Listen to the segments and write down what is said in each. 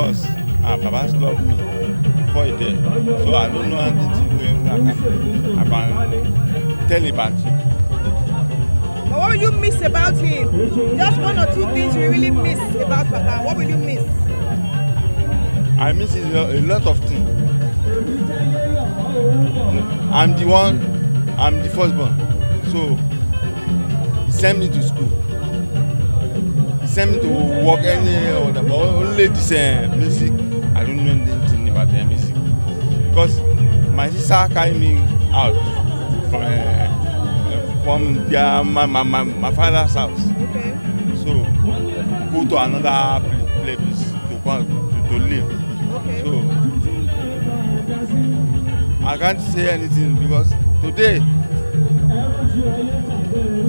because Papa's loved me before he died. So I don't know anything I can tell about him. But what will you miss about him? Just one or two things you really miss about Papa. What will you miss? I miss a lot of things. I'm the firstborn. So he sent me to school. He sent me to work any other, but only this music. I don't know anything about the music. Because my sister carried me out from my father's house. Okay. So go to another place to live. Okay. So I can't say anything because today.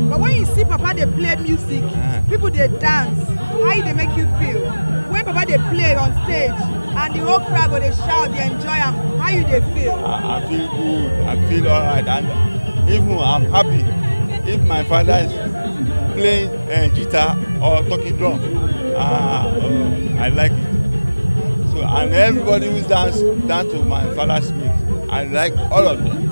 But when you see Papa they play music, people they dance, how they make you feel? When Papa they play on stage and the whole crowd go they shout, they enjoy them, how you they feel? I feel good, I feel alright, and even I'm happy if my father is playing guitar or talking drum. I like it. So and everybody who's dance to my father's music, I like all of them.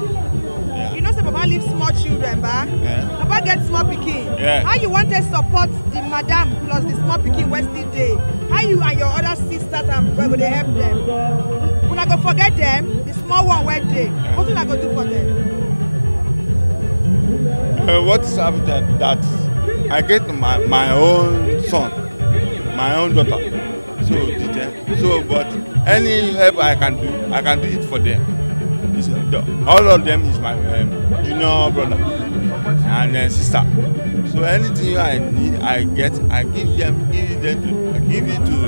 You know, say Papa leave small children, ba? Yeah. Papa get small pikin. Yeah. How you want to support the madam plus the small pikin wey still dey? How you and your other sisters and brother go dey help them? Una go forget them, the small one wey dey. What una go do for them? What is happening that I get my own son, my own daughter. So but any help I can do it for them. All of them is my junior brother and sister. So anything I need, I give it to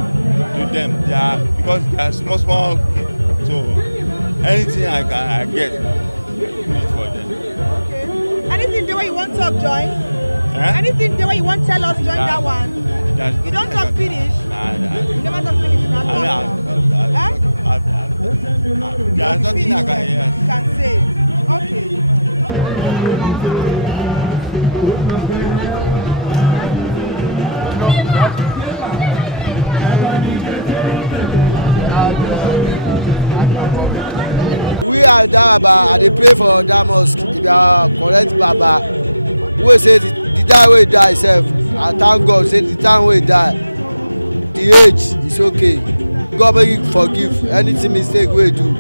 them. They are, because they are small kids. So anything I get, do it for them. Okay. Anything there you want to talk, join? Anything there you want to tell us, join that one? You don't talk finish? You never talk finish. There's nothing I can hear. You can say. Okay. We are Baba and they pray for that mosque. If you are correct Baba, we say the time wey die sef, and thank God say the time wey die, the age is okay. God make you forgive anything mistake wey you do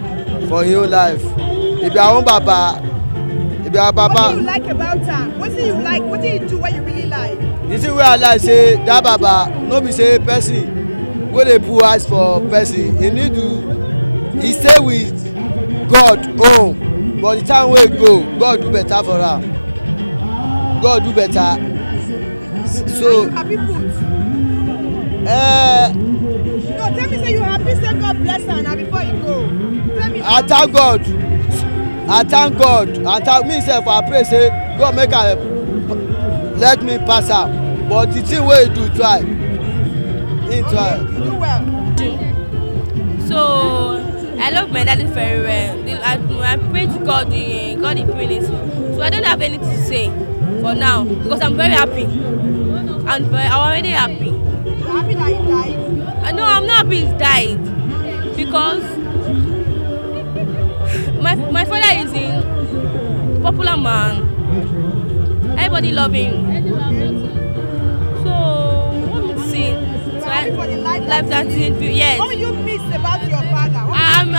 for your life. If you are own Baba, if you are Baba. What do you like about am? What do you like? What do you do what you really like? The thing wey I like say that Baba no be say person wey dey put eyes for person. He stay with God home, but the time wey go, God do better for am. God do better. So. Happy put. No, tell me say you happy say God bless am na before you go. Tell me. I thank God. I thank me sef. I pray say God make am let me pass am. But the thing wey he do try. He try. You do well. So I love my daddy very well. I pray to God in praise. So I don't have anything to say for now because I'm very happy. I'm already happy. You're happy that he died? No, I'm not happy he died because my father is a popular man. Everybody love him. So what me see? So happy for the life that yes. What will you miss about your father? I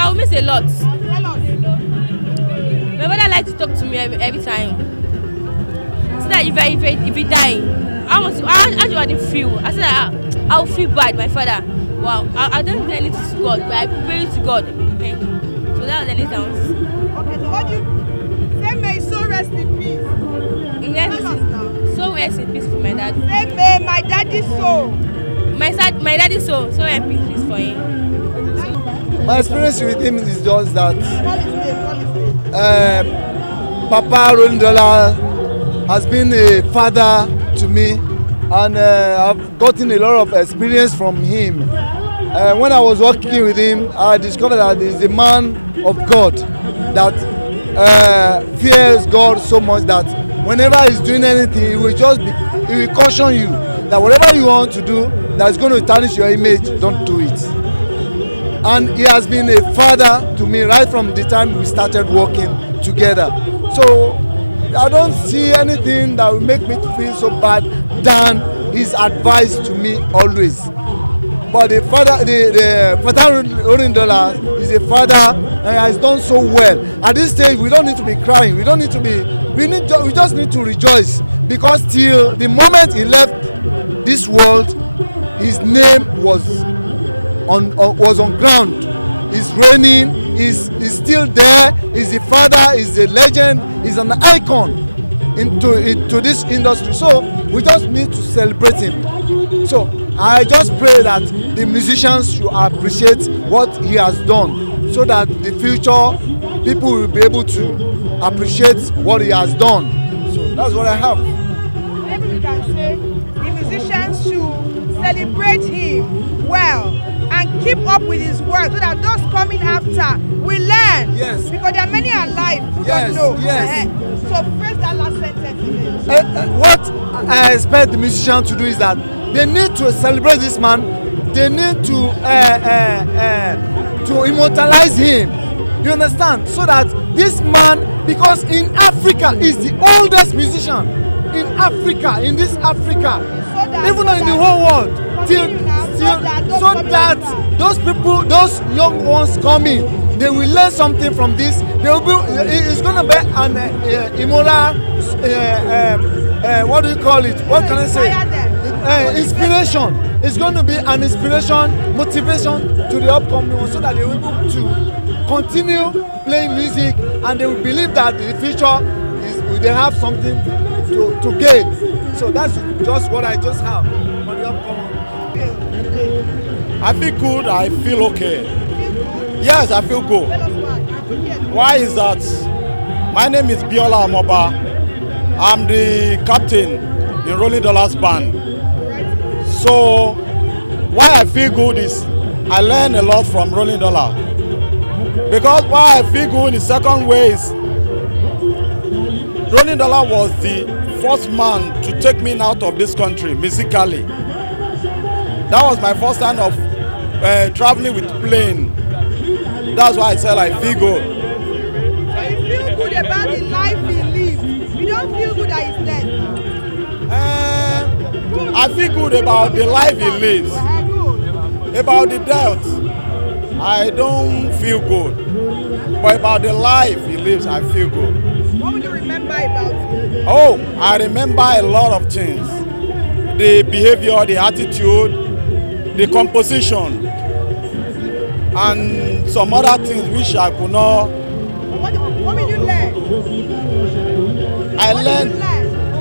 will miss a lot. Tell us. My father likes to talk to me every time. So that if he die, how do I feel? I said I will feel bad, my father. Wow, I don't do anything to God, but I pray to God. Okay? So that was anything else. Okay, so what do you say? May so rest in peace. Yes, so rest in peace for my dad. Say may my daddy's soul. My daddy's soul, so rest in peace for him. My experience with him is just that Call his name. Papa Rolling Dollar has been a father to me, and I've gotten a lot of experience from him. When I was working with him, I discovered that he's a man of God that fears God so much that whenever he's doing anything, he will caution you that whatever you want to do that is going to tarnish your image, don't do it. and he has been a father to me right from the time we started working together. So I don't see anything that will make me feel so bad than his advice to me always. But the father, the Fatai Rolling Dollar is a father and has done so well. At this stage, we don't need to be crying. We don't need to be. We just need to rejoice, because till the moment he left this world, his name was on ground. He's reigning. He's still there. He's a father. He's a legend. He's an icon into this industry. So we just need to celebrate him. So I just pray that the musicians should appreciate what he has done, so that the future people will be able to appreciate what he has done. So that's what I have. Maybe we can say the musicians should celebrate him well and keep up with his work, so that those coming after will learn. Yes. Because there are many alive who Yes, don't know. yes. So phrase that last sentence. What I expect the musicians to do is that they need to celebrate this man. They need to immortalize him. You understand? So that this man, because in Africa, is the oldest musician in Africa, in this Africa, even though in the whole world, so that those people, those young ones coming, they will learn something from this. They will be. It's going to be an immoral. What do you call it? What can I say? Inspiration. It's going to be an inspiration, motivation to the upcoming ones, so that they will be able to continue playing music, and they will believe that in the future they have something to gain. So that's just what I just have for the upcoming. I feel good. I feel okay. Yes, I feel good. Why is that? My name is Biola Amoba. I'm the captain in Rolling Dollar's band. So why I feel good is I learn a lot from Rolling Dollar. Because why I feel good in the second way is Rolling Dollar was the first man to take me out of this country musically. That was my first time of traveling with plane. That's why I said I feel good. So you feel good about the life he lived. You don't feel good that he's dead. I feel good about the life he lives. About the death, I don't feel good. But about the life he lives, I feel good. What will you remember about him? Oh, I remember a lot of things. The behavior, the attitude, the composition, and some other things which I could not. What will you learn? I learned.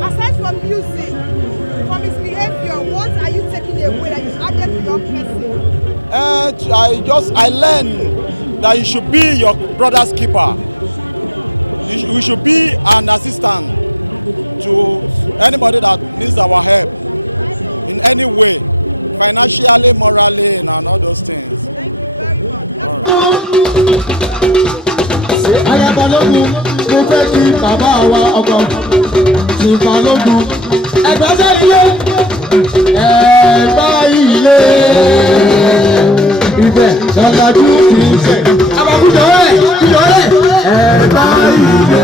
Aside from music, from his behavior, what are you taking away that you added to your person? I learned that you should be your brother's keeper. We should be an assistant to anybody that needs our help in any way, financially, morally, and all those things. Thank you very much. Ayabalógun mo fẹ́ kí bàbá wa ọkọ Ìbálógun ẹgbẹ́ sẹ́niyé ẹ̀gbá ilé ibẹ̀ lọ́lájú ti ń sẹ̀. Àbàkùjọ rẹ̀ ẹ̀gbá ilé.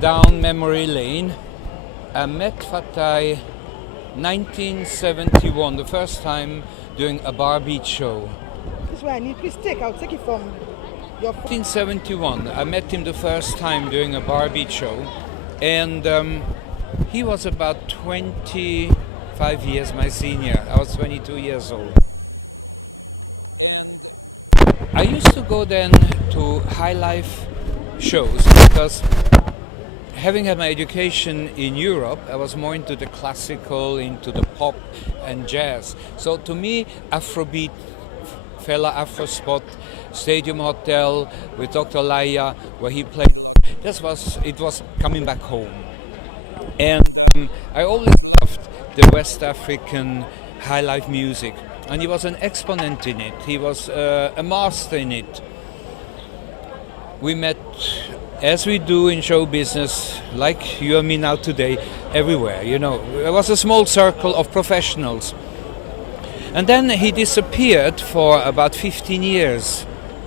Down memory lane, I met Fatai 1971, the first time doing a bar beat show. This is where I need. Please take. I'll take it from your. 1971, I met him the first time doing a bar beat show, and he was about 25 years my senior. I was 22 years old, and I used to go then to high life shows because, having had my education in Europe, I was more into the classical, into the pop and jazz. So to me, Afrobeat, Fela Afro Spot, Stadium Hotel with Dr. Laya, where he played a lot, it was coming back home. And I always loved the West African high life music. And he was an exponent in it. He was a master in it. We met, as we do in show business, like you and me now today, everywhere, you know. It was a small circle of professionals. And then he disappeared for about 15 years.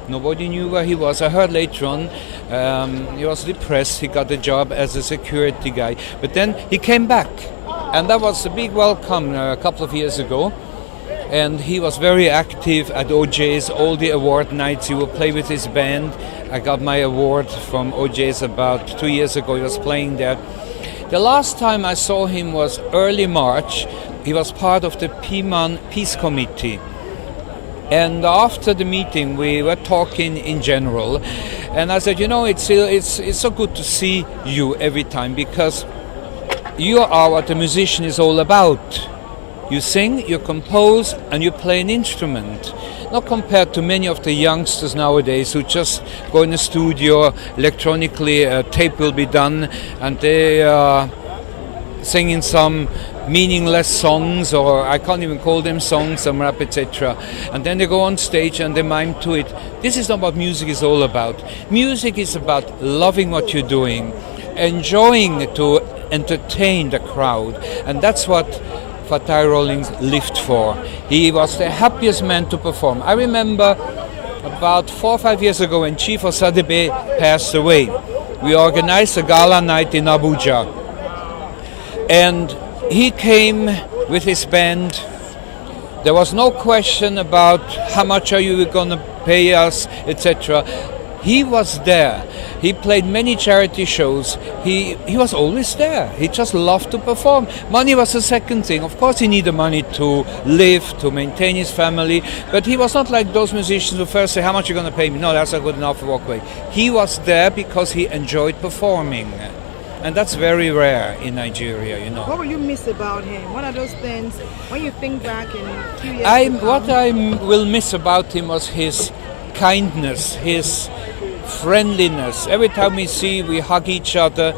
Nobody knew where he was. I heard later on he was depressed. He got a job as a security guy. But then he came back. And that was a big welcome a couple of years ago. And he was very active at OJ's, all the award nights. He would play with his band. I got my award from OJ's about 2 years ago. He was playing there. The last time I saw him was early March. He was part of the PMAN Peace Committee. And after the meeting, we were talking in general. And I said, you know, it's so good to see you every time because you are what a musician is all about. You sing, you compose, and you play an instrument. Not compared to many of the youngsters nowadays who just go in the studio, electronically a tape will be done, and they are singing some meaningless songs, or I can't even call them songs, some rap, etc. And then they go on stage and they mime to it. This is not what music is all about. Music is about loving what you're doing, enjoying to entertain the crowd, and that's what Fatai Rolling lived for. He was the happiest man to perform. I remember about 4 or 5 years ago when Chief Osadebe passed away, we organized a gala night in Abuja. And he came with his band. There was no question about how much are you going to pay us, etc. He was there. He played many charity shows. He was always there. He just loved to perform. Money was the second thing. Of course he needed money to live, to maintain his family, but he was not like those musicians who first say, how much are you going to pay me? No, that's not good enough, walk away. He was there because he enjoyed performing. And that's very rare in Nigeria, you know. What will you miss about him? What are those things when you think back in a few years? What I will miss about him was his kindness, his friendliness. Every time we hug each other.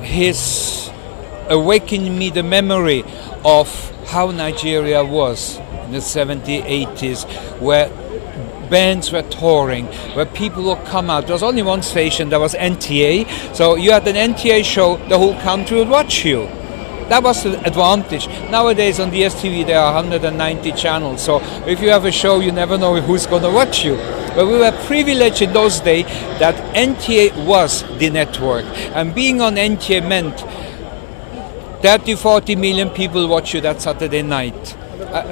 His awakening me the memory of how Nigeria was in the 70s, 80s, where bands were touring, where people would come out. There was only one station, that was NTA. So you had an NTA show, the whole country would watch you. That was the advantage. Nowadays on DSTV there are 190 channels, so if you have a show you never know who's going to watch you. But we were privileged in those days that NTA was the network, and being on NTA meant 30-40 million people watch you that Saturday night.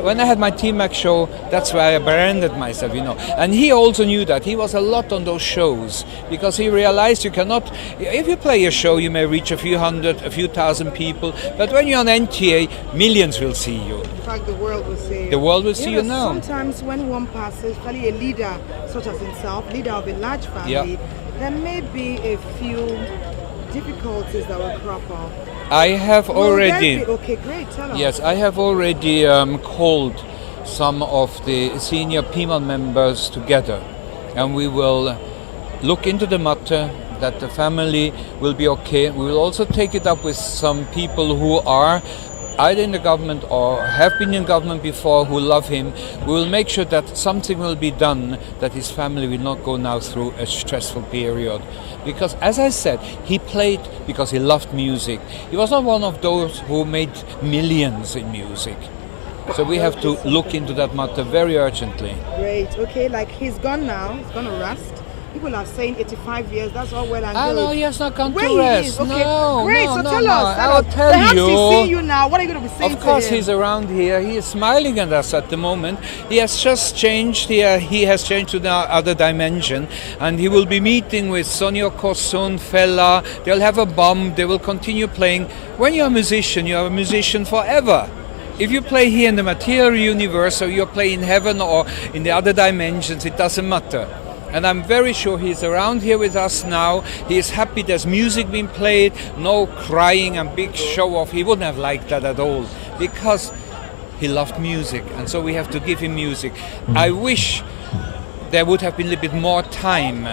When I had my T-Mac show, that's where I branded myself, you know. And he also knew that. He was a lot on those shows because he realized you cannot, if you play a show, you may reach a few hundred, a few thousand people, but when you're on NTA, millions will see you. In fact, the world will see you. The world will see you now. Sometimes when one passes, especially a leader such as himself, leader of a large family, there may be a few difficulties that will crop up. I have already. Okay, great. Tell us. Yes, I have already called some of the senior PMAN members together, and we will look into the matter. That the family will be okay. We will also take it up with some people who are either in the government or have been in government before, who love him. We will make sure that something will be done, that his family will not go now through a stressful period. Because, as I said, he played because he loved music. He was not one of those who made millions in music. So we have to look into that matter very urgently. Great. Okay, like he's gone now. He's going to rest. People are saying 85 years. That's all well and Ah, good. no, he has not gone Where to he rest. is, okay. No, Great, no, so no, tell no. us. I'll tell Perhaps you. he's seeing you now. What are you going to be saying Of course, to him? he's around here. He is smiling at us at the moment. He has just changed. He has changed to the other dimension, and he will be meeting with Sonio Kosun, Fela. They'll have a bomb. They will continue playing. When you're a musician, you're a musician forever. If you play here in the material universe, or you play in heaven or in the other dimensions, it doesn't matter. And I'm very sure he's around here with us now. He is happy there's music being played, no crying and big show off. He wouldn't have liked that at all, because he loved music, and so we have to give him music. I wish there would have been a little bit more time,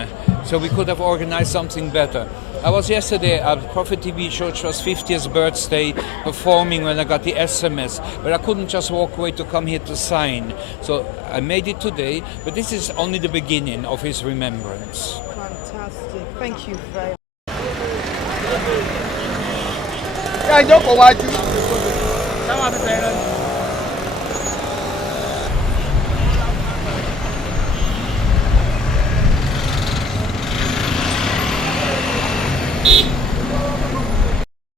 so we could have organized something better. I was yesterday at Prophet TV Church's 50th birthday performing when I got the SMS, but I couldn't just walk away to come here to sign. So I made it today, but this is only the beginning of his remembrance. Fantastic. Thank you very much. Yeah, jókòó wájú.